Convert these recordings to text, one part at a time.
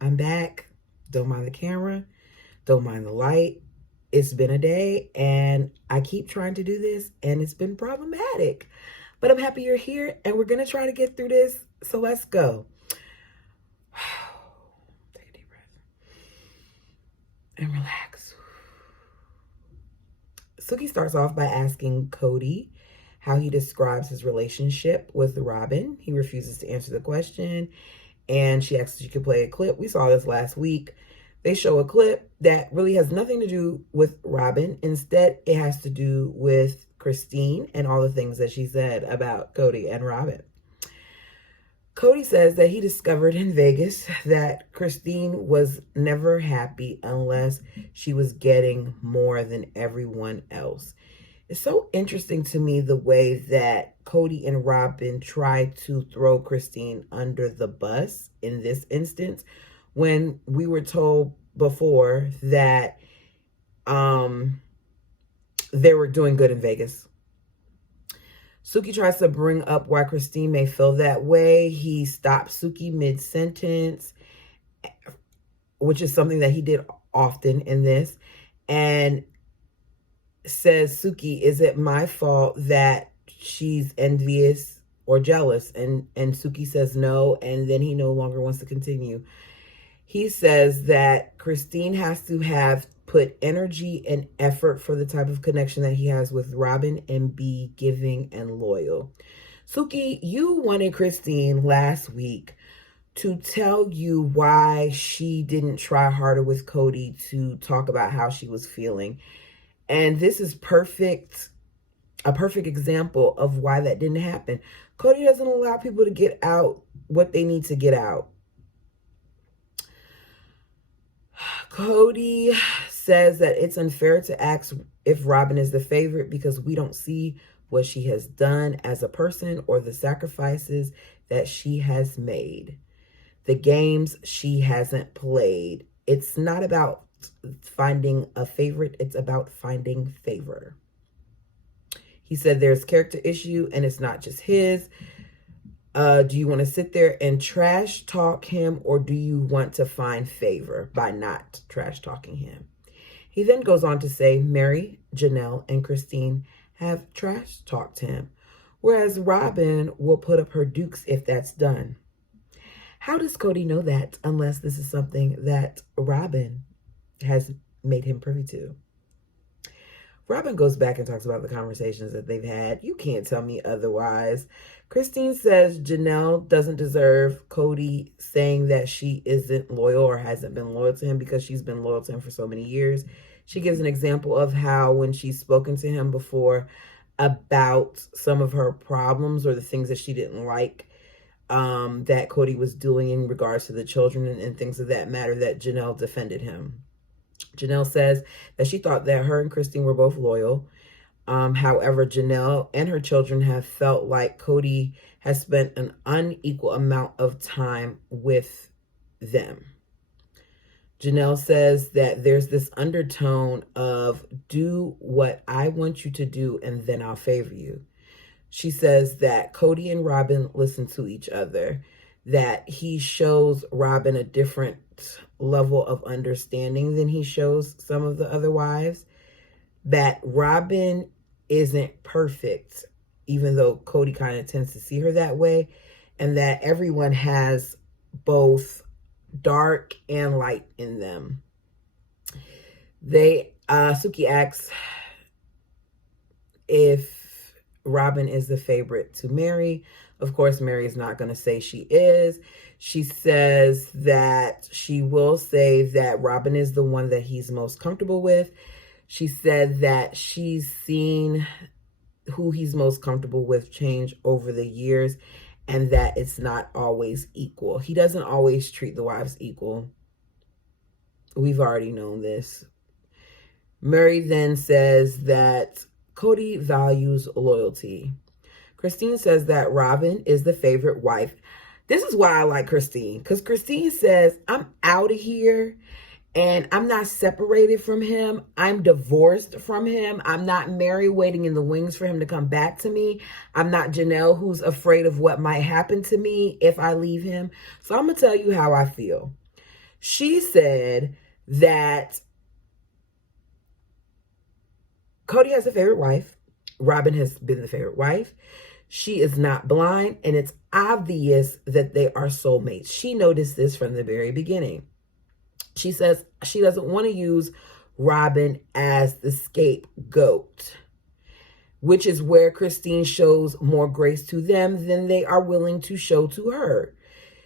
I'm back. Don't mind the camera. Don't mind the light. It's been a day and I keep trying to do this and it's been problematic. But I'm happy you're here and we're going to try to get through this. So let's go. Take a deep breath and relax. Suki starts off by asking Cody how he describes his relationship with Robin. He refuses to answer the question. And she asked if she could play a clip. We saw this last week. They show a clip that really has nothing to do with Robin. Instead, it has to do with Christine and all the things that she said about Cody and Robin. Cody says that he discovered in Vegas that Christine was never happy unless she was getting more than everyone else. It's so interesting to me the way that Cody and Robin try to throw Christine under the bus in this instance, when we were told before that they were doing good in Vegas. Suki tries to bring up why Christine may feel that way. He stops Suki mid-sentence, which is something that he did often in this, and says, Suki, is it my fault that she's envious or jealous? And Suki says no, and then he no longer wants to continue. He says that Christine has to have put energy and effort for the type of connection that he has with Robin and be giving and loyal. Suki, you wanted Christine last week to tell you why she didn't try harder with Cody to talk about how she was feeling. And this is a perfect example of why that didn't happen. Cody doesn't allow people to get out what they need to get out. Cody says that it's unfair to ask if Robin is the favorite because we don't see what she has done as a person or the sacrifices that she has made, the games she hasn't played. It's not about finding a favorite, it's about finding favor. He said there's character issue and it's not just his. Do you want to sit there and trash talk him, or do you want to find favor by not trash talking him? He then goes on to say Mary, Janelle, and Christine have trash talked him, whereas Robin will put up her dukes if that's done. How does Cody know that unless this is something that Robin has made him privy to? Robin goes back and talks about the conversations that they've had. You can't tell me otherwise. Christine says Janelle doesn't deserve Cody saying that she isn't loyal or hasn't been loyal to him because she's been loyal to him for so many years. She gives an example of how when she's spoken to him before about some of her problems or the things that she didn't like that Cody was doing in regards to the children and things of that matter, that Janelle defended him. Janelle says that she thought that her and Christine were both loyal. However, Janelle and her children have felt like Cody has spent an unequal amount of time with them. Janelle says that there's this undertone of do what I want you to do and then I'll favor you. She says that Cody and Robin listen to each other, that he shows Robin a different level of understanding than he shows some of the other wives, that Robin isn't perfect, even though Cody kind of tends to see her that way, and that everyone has both dark and light in them. Suki asks if Robin is the favorite to Mary. Of course, Mary is not going to say she is. She says that she will say that Robin is the one that he's most comfortable with. She said that she's seen who he's most comfortable with change over the years and that it's not always equal. He doesn't always treat the wives equal. We've already known this. Mary then says that Cody values loyalty. Christine says that Robin is the favorite wife. This is why I like Christine, because Christine says, I'm out of here and I'm not separated from him. I'm divorced from him. I'm not Mary waiting in the wings for him to come back to me. I'm not Janelle who's afraid of what might happen to me if I leave him. So I'm going to tell you how I feel. She said that Cody has a favorite wife. Robin has been the favorite wife. She is not blind, and it's obvious that they are soulmates. She noticed this from the very beginning. She says she doesn't want to use Robin as the scapegoat, which is where Christine shows more grace to them than they are willing to show to her.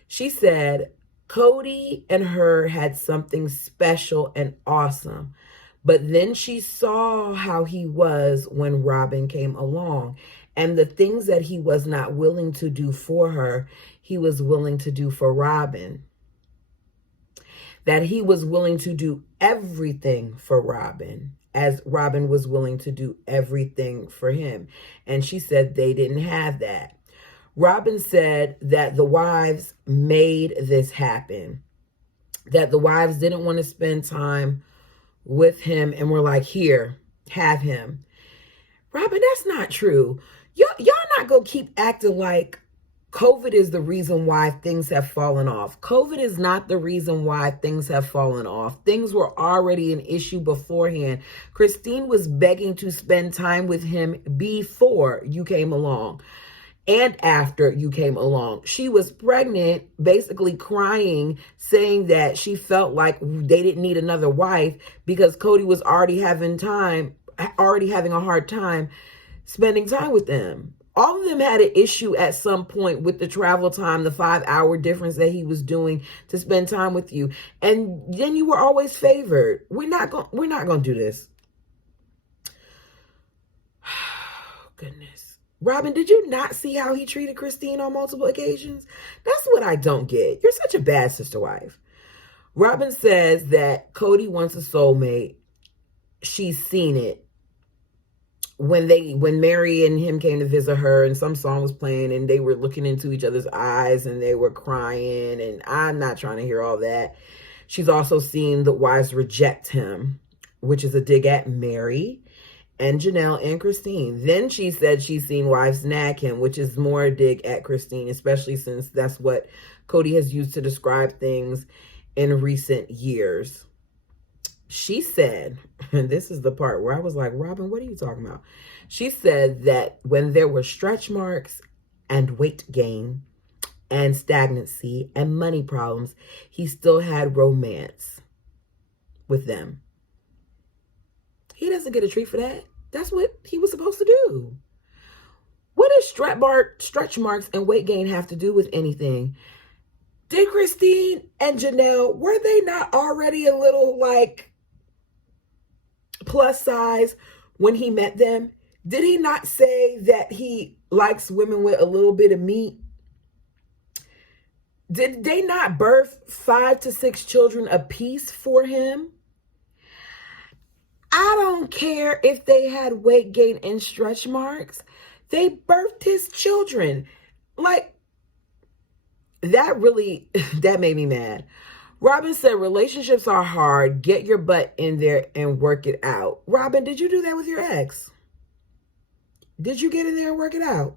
She said Cody and her had something special and awesome, but then she saw how he was when Robin came along, and the things that he was not willing to do for her, he was willing to do for Robin. That he was willing to do everything for Robin, as Robin was willing to do everything for him. And she said they didn't have that. Robin said that the wives made this happen, that the wives didn't want to spend time with him and were like, here, have him. Robin, that's not true. Y'all not gonna keep acting like COVID is the reason why things have fallen off. COVID is not the reason why things have fallen off. Things were already an issue beforehand. Christine was begging to spend time with him before you came along and after you came along. She was pregnant, basically crying, saying that she felt like they didn't need another wife because Cody was already having a hard time spending time with them. All of them had an issue at some point with the travel time, the 5-hour difference that he was doing to spend time with you. And then you were always favored. We're not going to do this. Goodness. Robin, did you not see how he treated Christine on multiple occasions? That's what I don't get. You're such a bad sister wife. Robin says that Cody wants a soulmate. She's seen it. When Mary and him came to visit her and some song was playing and they were looking into each other's eyes and they were crying, and I'm not trying to hear all that. She's also seen the wives reject him, which is a dig at Mary and Janelle and Christine. Then she said she's seen wives nag him, which is more a dig at Christine, especially since that's what Cody has used to describe things in recent years. She said, and this is the part where I was like, Robin, what are you talking about? She said that when there were stretch marks and weight gain and stagnancy and money problems, he still had romance with them. He doesn't get a treat for that. That's what he was supposed to do. What does stretch marks and weight gain have to do with anything? Did Christine and Janelle, were they not already a little like plus size when he met them? Did he not say that he likes women with a little bit of meat? Did they not birth 5 to 6 children apiece for him? I don't care if they had weight gain and stretch marks. They birthed his children. Like, that made me mad. Robin said relationships are hard. Get your butt in there and work it out. Robin, did you do that with your ex? Did you get in there and work it out?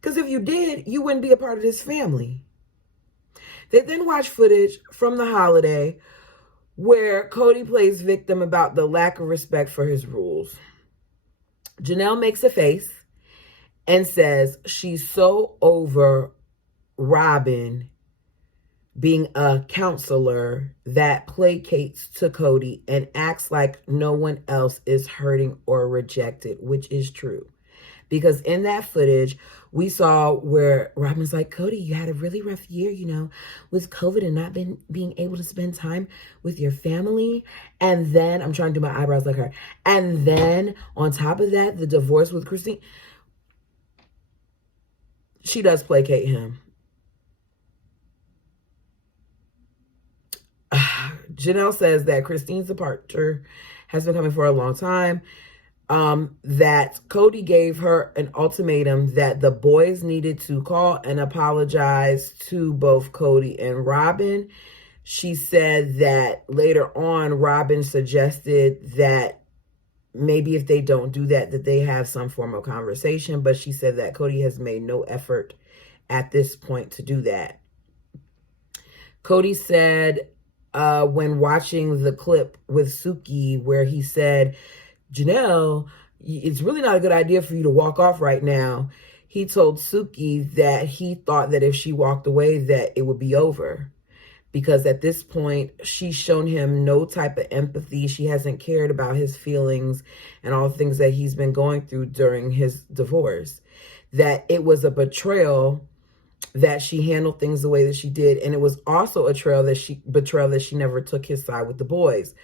Because if you did, you wouldn't be a part of this family. They then watched footage from the holiday where Cody plays victim about the lack of respect for his rules. Janelle makes a face and says she's so over Robin being a counselor that placates to Cody and acts like no one else is hurting or rejected, which is true. Because in that footage, we saw where Robin's like, Cody, you had a really rough year, with COVID and not being able to spend time with your family. And then, I'm trying to do my eyebrows like her. And then, on top of that, the divorce with Christine. She does placate him. Janelle says that Christine's departure has been coming for a long time. That Cody gave her an ultimatum that the boys needed to call and apologize to both Cody and Robin. She said that later on, Robin suggested that maybe if they don't do that, that they have some form of conversation. But she said that Cody has made no effort at this point to do that. Cody said when watching the clip with Suki where he said, Janelle, it's really not a good idea for you to walk off right now. He told Suki that he thought that if she walked away that it would be over. Because at this point, she's shown him no type of empathy. She hasn't cared about his feelings and all the things that he's been going through during his divorce. That it was a betrayal that she handled things the way that she did. And it was also a betrayal that she never took his side with the boys.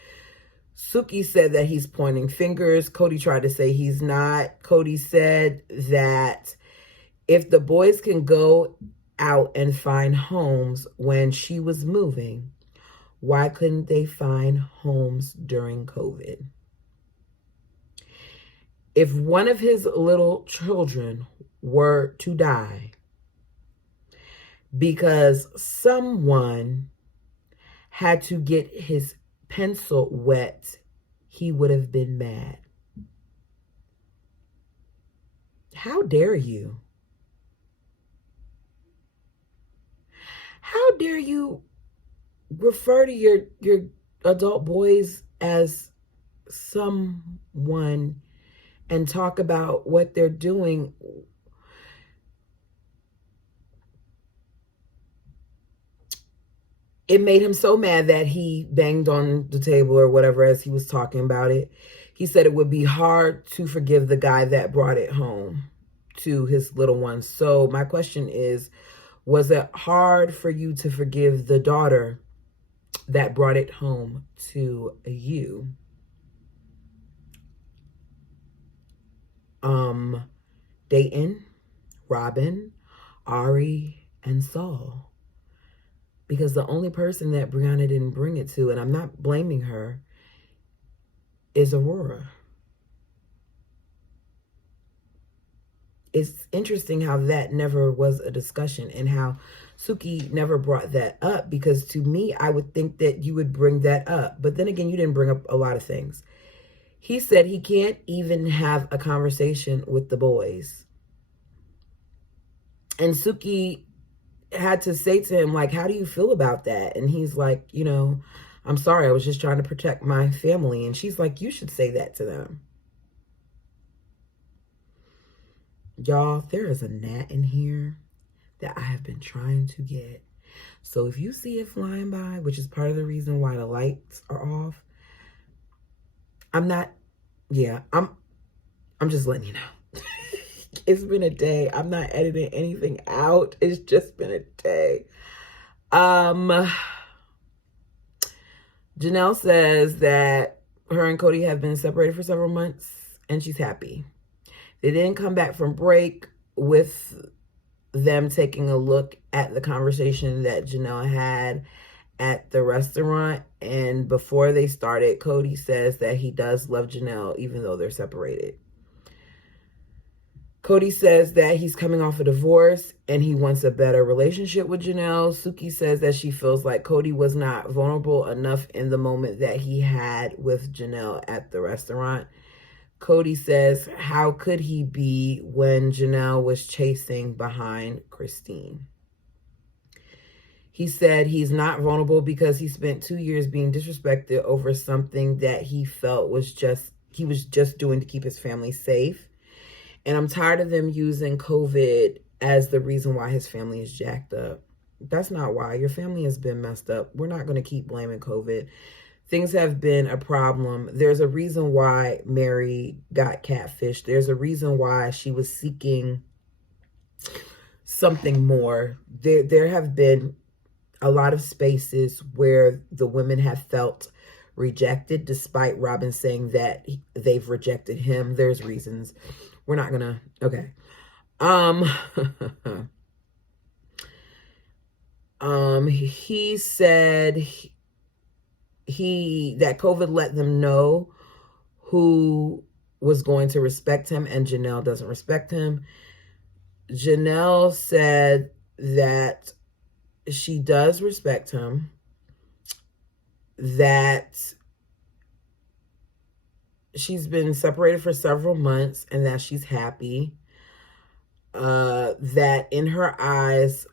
Suki said that he's pointing fingers. Cody tried to say he's not. Cody said that if the boys can go out and find homes when she was moving, why couldn't they find homes during COVID? If one of his little children were to die because someone had to get his pencil wet, he would have been mad. How dare you? How dare you refer to your adult boys as someone and talk about what they're doing? It made him so mad that he banged on the table or whatever as he was talking about it. He said it would be hard to forgive the guy that brought it home to his little ones. So my question is, was it hard for you to forgive the daughter that brought it home to you? Dayton, Robin, Ari, and Saul. Because the only person that Brianna didn't bring it to, and I'm not blaming her, is Aurora. It's interesting how that never was a discussion and how Suki never brought that up, because to me, I would think that you would bring that up. But then again, you didn't bring up a lot of things. He said he can't even have a conversation with the boys. And Suki had to say to him, like, how do you feel about that? And he's like, I'm sorry, I was just trying to protect my family. And she's like, you should say that to them. Y'all, there is a gnat in here that I have been trying to get. So if you see it flying by, which is part of the reason why the lights are off, I'm just letting you know. It's been a day. I'm not editing anything out. It's just been a day. Janelle says that her and Cody have been separated for several months and she's happy. They didn't come back from break with them taking a look at the conversation that Janelle had at the restaurant. And before they started, Cody says that he does love Janelle even though they're separated. Cody says that he's coming off a divorce and he wants a better relationship with Janelle. Suki says that she feels like Cody was not vulnerable enough in the moment that he had with Janelle at the restaurant. Cody says, how could he be when Janelle was chasing behind Christine? He said he's not vulnerable because he spent 2 years being disrespected over something that he felt he was just doing to keep his family safe. And I'm tired of them using COVID as the reason why his family is jacked up. That's not why. Your family has been messed up. We're not going to keep blaming COVID. Things have been a problem. There's a reason why Mary got catfished. There's a reason why she was seeking something more. There have been a lot of spaces where the women have felt rejected, despite Robin saying that they've rejected him. There's reasons. We're not gonna, okay. He said that COVID let them know who was going to respect him, and Janelle doesn't respect him. Janelle said that she does respect him, that she's been separated for several months and that she's happy. That in her eyes,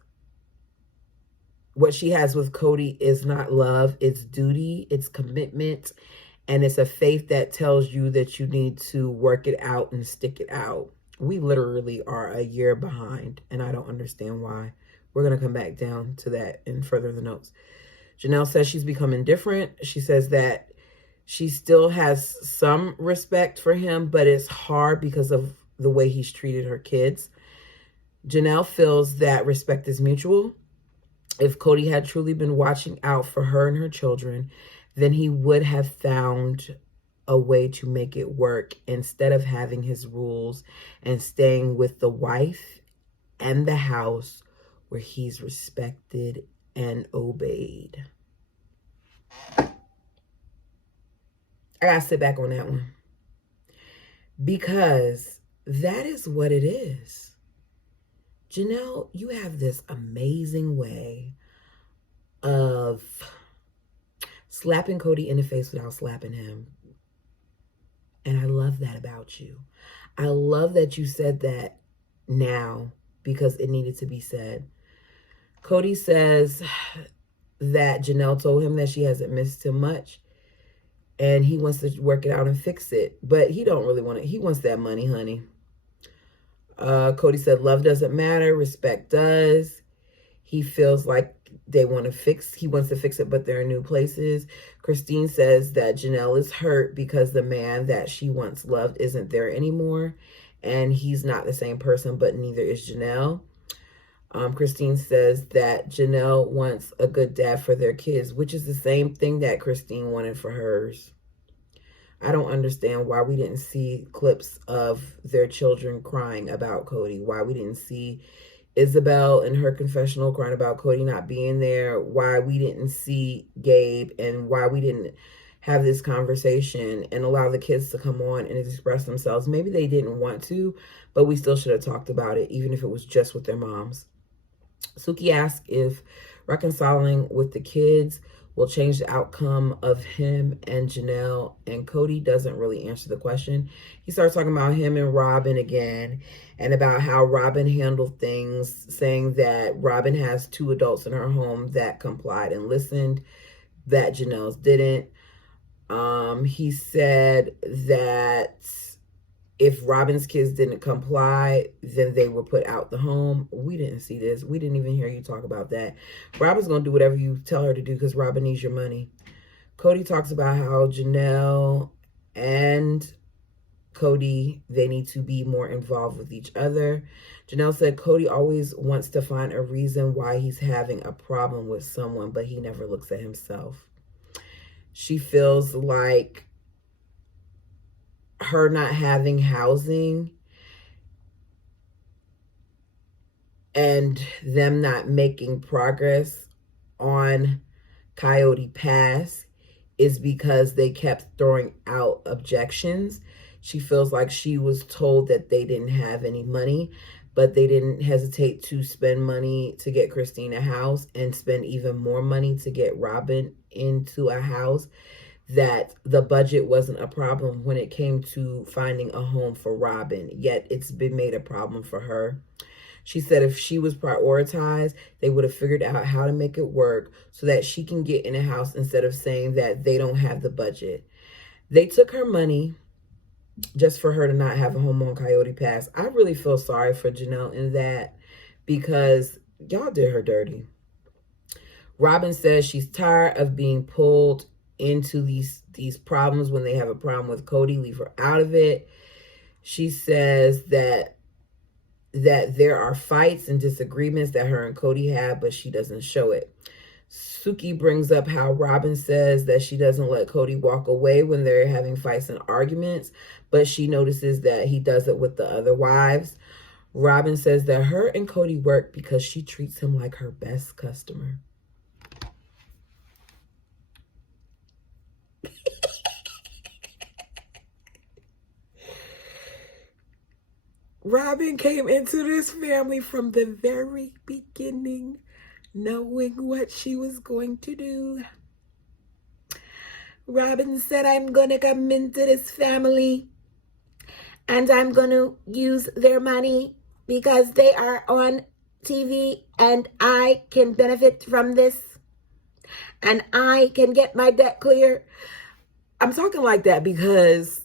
what she has with Cody is not love, it's duty, it's commitment, and it's a faith that tells you that you need to work it out and stick it out. We literally are a year behind, and I don't understand why. We're going to come back down to that in further the notes. Janelle says she's become indifferent. She says that she still has some respect for him, but it's hard because of the way he's treated her kids. Janelle feels that respect is mutual. If Cody had truly been watching out for her and her children, then he would have found a way to make it work instead of having his rules and staying with the wife and the house where he's respected and obeyed. I gotta sit back on that one, because that is what it is. Janelle, you have this amazing way of slapping Cody in the face without slapping him. And I love that about you. I love that you said that now because it needed to be said. Cody says that Janelle told him that she hasn't missed him much and he wants to work it out and fix it. But he don't really want it. He wants that money, honey. Cody said love doesn't matter, respect does. He feels like he wants to fix it, but they're in new places. Christine says that Janelle is hurt because the man that she once loved isn't there anymore. And he's not the same person, but neither is Janelle. Christine says that Janelle wants a good dad for their kids, which is the same thing that Christine wanted for hers. I don't understand why we didn't see clips of their children crying about Cody, why we didn't see Isabel in her confessional crying about Cody not being there, why we didn't see Gabe, and why we didn't have this conversation and allow the kids to come on and express themselves. Maybe they didn't want to, but we still should have talked about it, even if it was just with their moms. Suki asked if reconciling with the kids will change the outcome of him and Janelle, and Cody doesn't really answer the question. He starts talking about him and Robin again and about how Robin handled things, saying that Robin has 2 adults in her home that complied and listened, that Janelle's didn't. He said that if Robin's kids didn't comply, then they were put out the home. We didn't see this. We didn't even hear you talk about that. Robin's going to do whatever you tell her to do because Robin needs your money. Cody talks about how Janelle and Cody, they need to be more involved with each other. Janelle said Cody always wants to find a reason why he's having a problem with someone, but he never looks at himself. She feels like her not having housing and them not making progress on Coyote Pass is because they kept throwing out objections. She feels like she was told that they didn't have any money, but they didn't hesitate to spend money to get Christine a house and spend even more money to get Robin into a house. That the budget wasn't a problem when it came to finding a home for Robin, yet it's been made a problem for her. She said if she was prioritized, they would have figured out how to make it work so that she can get in a house instead of saying that they don't have the budget. They took her money just for her to not have a home on Coyote Pass. I really feel sorry for Janelle in that because y'all did her dirty. Robin says she's tired of being pulled into these problems. When they have a problem with Cody, leave her out of it. She says that there are fights and disagreements that her and Cody have, but she doesn't show it. Suki brings up how Robin says that she doesn't let Cody walk away when they're having fights and arguments, but she notices that he does it with the other wives. Robin says that her and Cody work because she treats him like her best customer. Robin came into this family from the very beginning, knowing what she was going to do. Robin said, I'm going to come into this family and I'm going to use their money because they are on TV and I can benefit from this and I can get my debt clear. I'm talking like that because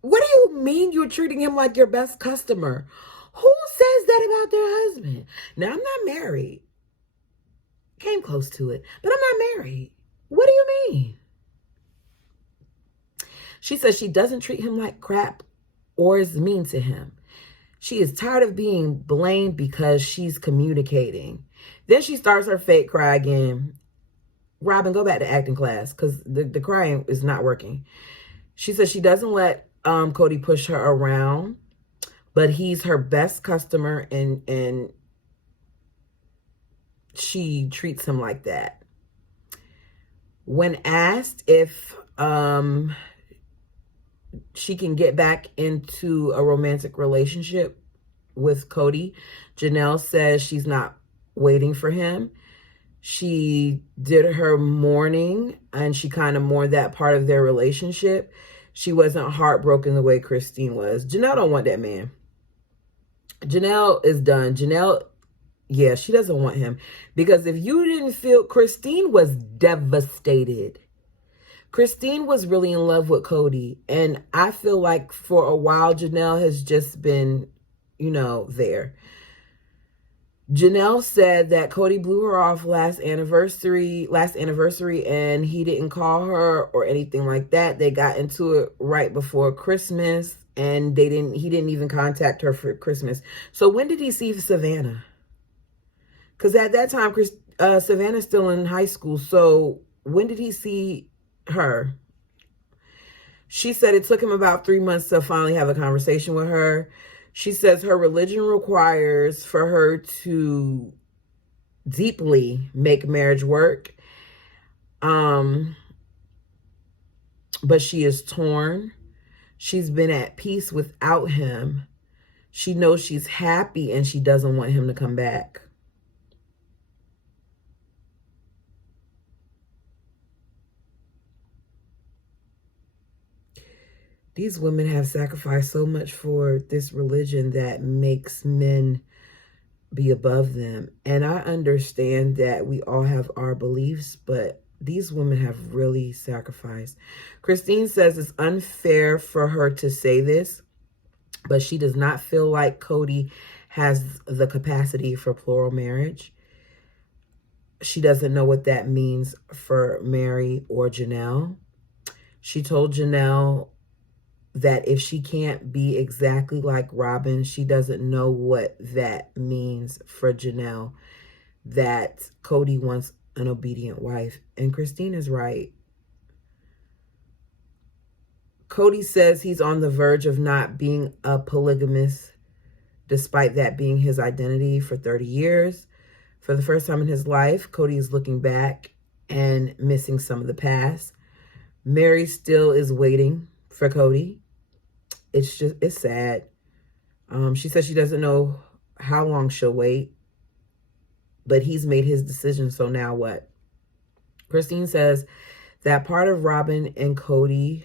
what do you mean you're treating him like your best customer? Who says that about their husband? Now, I'm not married. Came close to it, but I'm not married. What do you mean? She says she doesn't treat him like crap or is mean to him. She is tired of being blamed because she's communicating. Then she starts her fake cry again. Robin, go back to acting class because the crying is not working. She says she doesn't let Cody push her around, but he's her best customer and she treats him like that. When asked if she can get back into a romantic relationship with Cody, Janelle says she's not waiting for him. She did her mourning and she kind of mourned that part of their relationship. She wasn't heartbroken the way Christine was. Janelle don't want that man. Janelle is done. Janelle, yeah, she doesn't want him. Because if you didn't feel, Christine was devastated. Christine was really in love with Cody. And I feel like for a while, Janelle has just been, there. Janelle said that Cody blew her off last anniversary, and he didn't call her or anything like that. They got into it right before Christmas, and he didn't even contact her for Christmas. So when did he see Savannah? Because at that time, Savannah's still in high school. So when did he see her? She said it took him about 3 months to finally have a conversation with her. She says her religion requires for her to deeply make marriage work. But she is torn. She's been at peace without him. She knows she's happy and she doesn't want him to come back. These women have sacrificed so much for this religion that makes men be above them. And I understand that we all have our beliefs, but these women have really sacrificed. Christine says it's unfair for her to say this, but she does not feel like Cody has the capacity for plural marriage. She doesn't know what that means for Mary or Janelle. She told Janelle that if she can't be exactly like Robin, she doesn't know what that means for Janelle, that Cody wants an obedient wife. And Christine is right. Cody says he's on the verge of not being a polygamist, despite that being his identity for 30 years. For the first time in his life, Cody is looking back and missing some of the past. Mary still is waiting for Cody. It's sad. She says she doesn't know how long she'll wait, but he's made his decision. So now what? Christine says that part of Robin and Cody,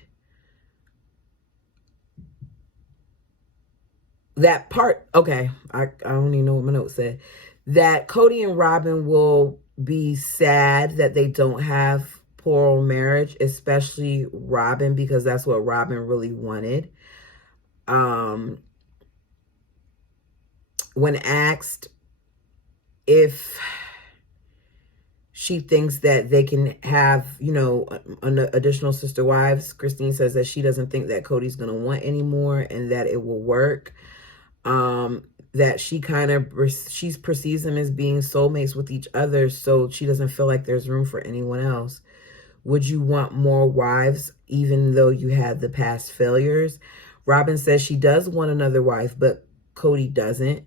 I don't even know what my notes said, that Cody and Robin will be sad that they don't have plural marriage, especially Robin, because that's what Robin really wanted. When asked if she thinks that they can have, additional sister wives, Christine says that she doesn't think that Cody's going to want anymore and that it will work. That she perceives them as being soulmates with each other, so she doesn't feel like there's room for anyone else. Would you want more wives even though you had the past failures? Robin says she does want another wife, but Cody doesn't.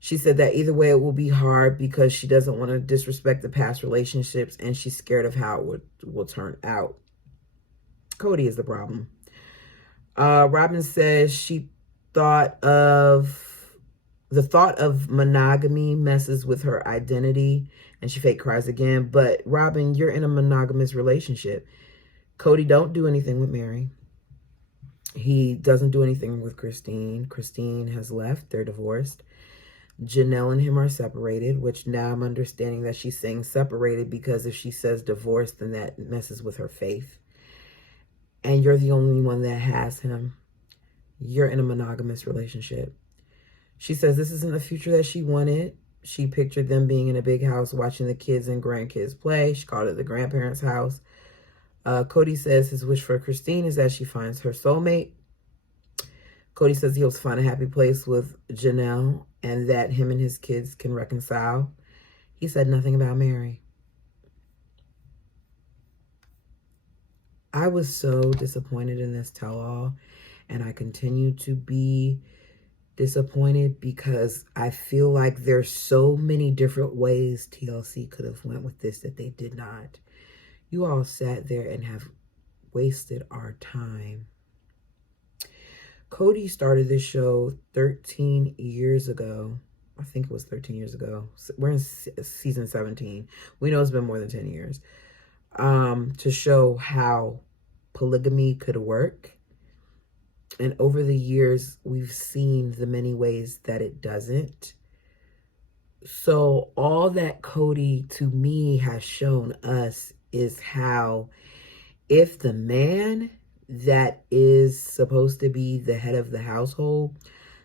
She said that either way it will be hard because she doesn't want to disrespect the past relationships and she's scared of how it will turn out. Cody is the problem. Robin says the thought of monogamy messes with her identity, and she fake cries again. But Robin, you're in a monogamous relationship. Cody don't do anything with Mary. He doesn't do anything with Christine. Christine has left. They're divorced. Janelle and him are separated, which now I'm understanding that she's saying separated because if she says divorce, then that messes with her faith. And you're the only one that has him. You're in a monogamous relationship. She says this isn't the future that she wanted. She pictured them being in a big house watching the kids and grandkids play. She called it the grandparents' house. Cody says his wish for Christine is that she finds her soulmate. Cody says he hopes to find a happy place with Janelle and that him and his kids can reconcile. He said nothing about Mary. I was so disappointed in this tell-all, and I continue to be disappointed because I feel like there's so many different ways TLC could have went with this that they did not. You all sat there and have wasted our time. Cody started this show 13 years ago. I think it was 13 years ago. We're in season 17. We know it's been more than 10 years. To show how polygamy could work. And over the years, we've seen the many ways that it doesn't. So all that Cody, to me, has shown us is how if the man that is supposed to be the head of the household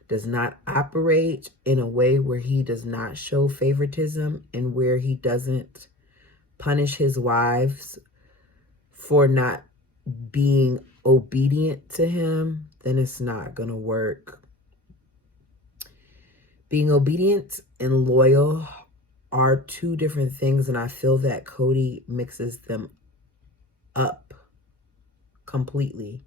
does not operate in a way where he does not show favoritism and where he doesn't punish his wives for not being obedient to him, then it's not gonna work. Being obedient and loyal are two different things, and I feel that Cody mixes them up completely.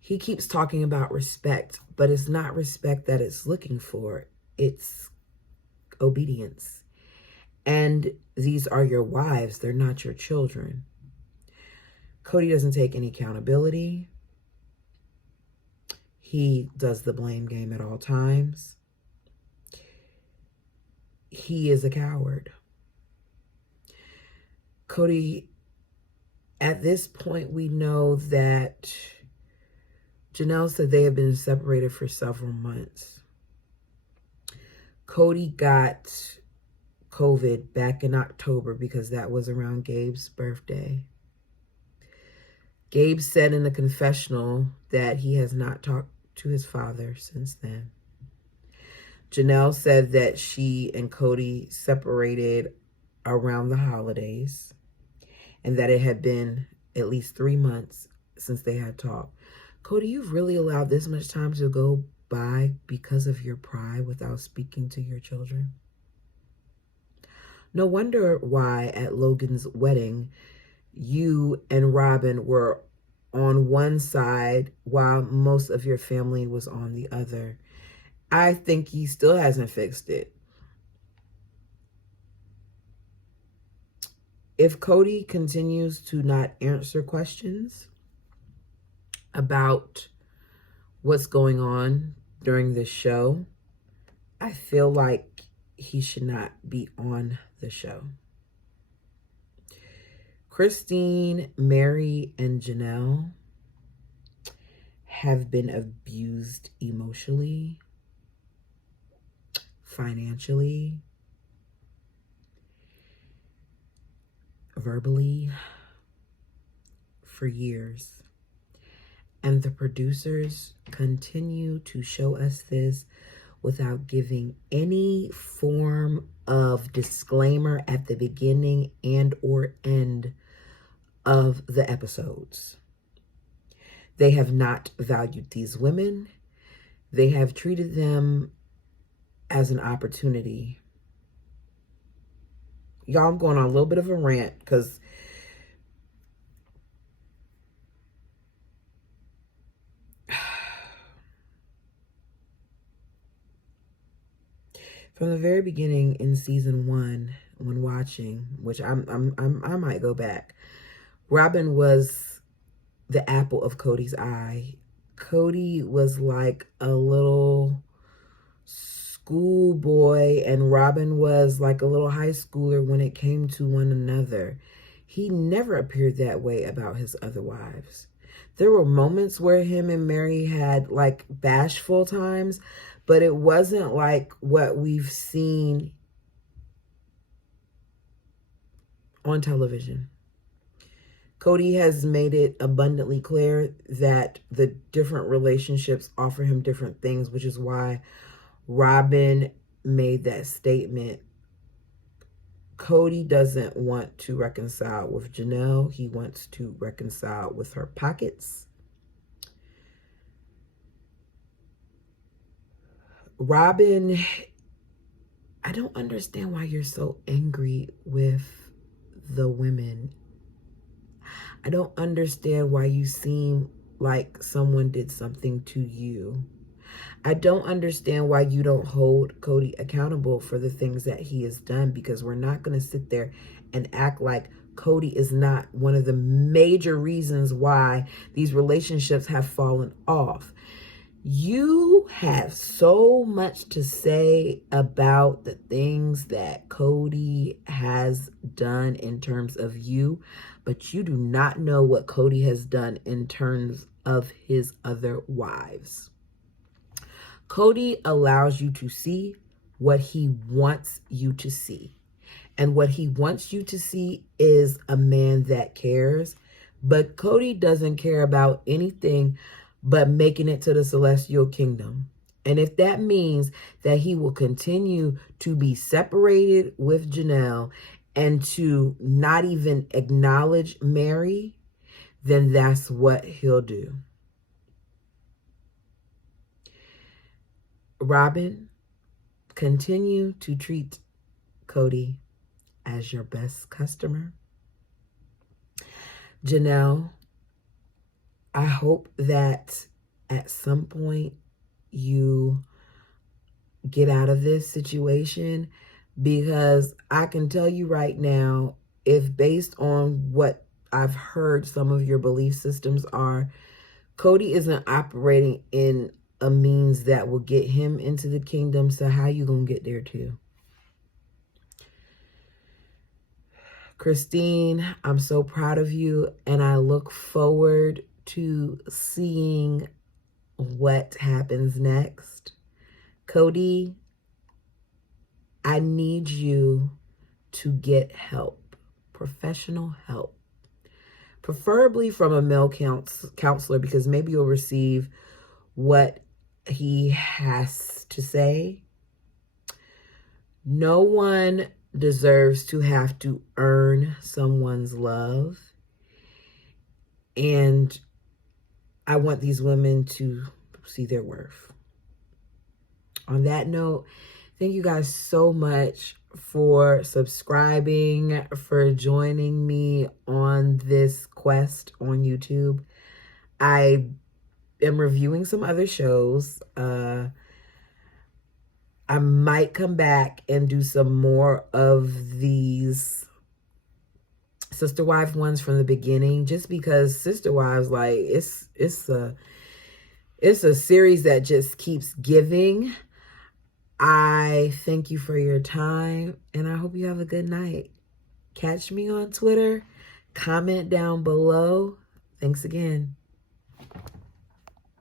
He keeps talking about respect, but it's not respect that it's looking for. It's obedience. And these are your wives. They're not your children. Cody doesn't take any accountability. He does the blame game at all times. He is a coward. Cody, at this point, we know that Janelle said they have been separated for several months. Cody got COVID back in October because that was around Gabe's birthday. Gabe said in a confessional that he has not talked to his father since then. Janelle said that she and Cody separated around the holidays and that it had been at least 3 months since they had talked. Cody, you've really allowed this much time to go by because of your pride without speaking to your children. No wonder why at Logan's wedding, you and Robin were on one side while most of your family was on the other. I think he still hasn't fixed it. If Cody continues to not answer questions about what's going on during this show, I feel like he should not be on the show. Christine, Mary, and Janelle have been abused emotionally, financially, verbally for years. And the producers continue to show us this without giving any form of disclaimer at the beginning and or end of the episodes. They have not valued these women. They have treated them as an opportunity. Y'all, I'm going on a little bit of a rant because from the very beginning in season 1, when watching, which I might go back, Robin was the apple of Cody's eye. Cody was like a little schoolboy and Robin was like a little high schooler when it came to one another. He never appeared that way about his other wives. There were moments where him and Mary had like bashful times, but it wasn't like what we've seen on television. Cody has made it abundantly clear that the different relationships offer him different things, which is why Robin made that statement. Cody doesn't want to reconcile with Janelle. He wants to reconcile with her pockets. Robin, I don't understand why you're so angry with the women. I don't understand why you seem like someone did something to you. I don't understand why you don't hold Cody accountable for the things that he has done, because we're not going to sit there and act like Cody is not one of the major reasons why these relationships have fallen off. You have so much to say about the things that Cody has done in terms of you, but you do not know what Cody has done in terms of his other wives. Cody allows you to see what he wants you to see. And what he wants you to see is a man that cares. But Cody doesn't care about anything but making it to the celestial kingdom. And if that means that he will continue to be separated with Janelle and to not even acknowledge Mary, then that's what he'll do. Robin, continue to treat Cody as your best customer. Janelle, I hope that at some point you get out of this situation, because I can tell you right now, if based on what I've heard some of your belief systems are, Cody isn't operating in a means that will get him into the kingdom. So how you gonna get there too? Christine, I'm so proud of you, and I look forward to seeing what happens next. Cody, I need you to get help, professional help, preferably from a male counselor, because maybe you'll receive what he has to say. No one deserves to have to earn someone's love. And I want these women to see their worth. On that note, thank you guys so much for subscribing, for joining me on this quest on YouTube. I am reviewing some other shows. I might come back and do some more of these Sister Wives ones from the beginning, just because Sister Wives, like, it's a series that just keeps giving. I thank you for your time, and I hope you have a good night. Catch me on Twitter. Comment down below. Thanks again.